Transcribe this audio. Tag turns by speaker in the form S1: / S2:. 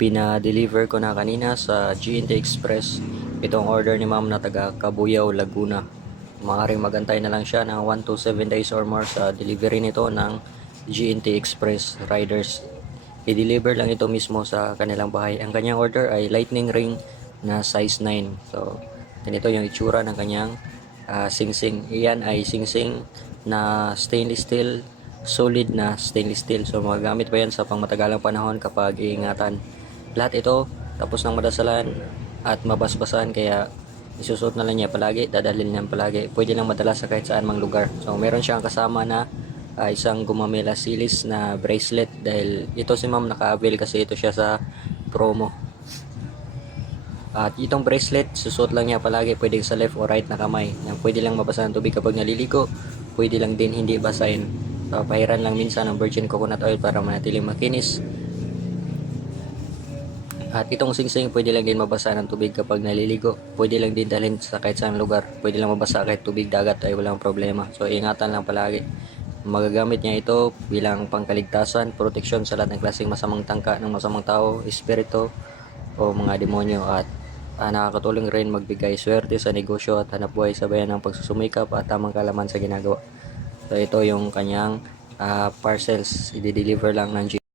S1: Pina-deliver ko na kanina sa GNT Express itong order ni ma'am na taga Cabuyao, Laguna. Maaaring magantay na lang siya ng 1 to 7 days or more sa delivery nito ng GNT Express Riders. I-deliver lang ito mismo sa kanilang bahay. Ang kanyang order ay lightning ring na size 9. So, ganito yung itsura ng kanyang ah, singsing. Iyan ay singsing na stainless steel, solid na stainless steel. So, magagamit pa yan sa pangmatagalang panahon kapag iingatan. Lahat ito, tapos ng madasalan at mabasbasan kaya isusuot na lang niya palagi, dadalhin niya palagi. Pwede lang madala sa kahit saan mang lugar. So, meron siyang kasama na ah, isang gumamela silis na bracelet dahil ito si ma'am naka-avail kasi ito siya sa promo. At itong bracelet, susuot lang niya palagi pwedeng sa left or right na kamay. Pwede lang mabasa ng tubig kapag naliligo. Pwede lang din hindi basahin. So, pahiran lang minsan ng virgin coconut oil para manatiling makinis. At itong singsing pwede lang din mabasa ng tubig kapag naliligo. Pwede lang din dalhin sa kahit saan lugar. Pwede lang mabasa kahit tubig dagat ay walang problema. So ingatan lang palagi. Magagamit niya ito bilang pangkaligtasan, proteksyon sa lahat ng klaseng masamang tangka ng masamang tao, espiritu o mga demonyo at ah, nakakatulong rin magbigay swerte sa negosyo at hanap buhay sa bayan ng pagsusumikap at tamang kalaman sa ginagawa. So ito yung kanyang ah, parcels, i-deliver lang ng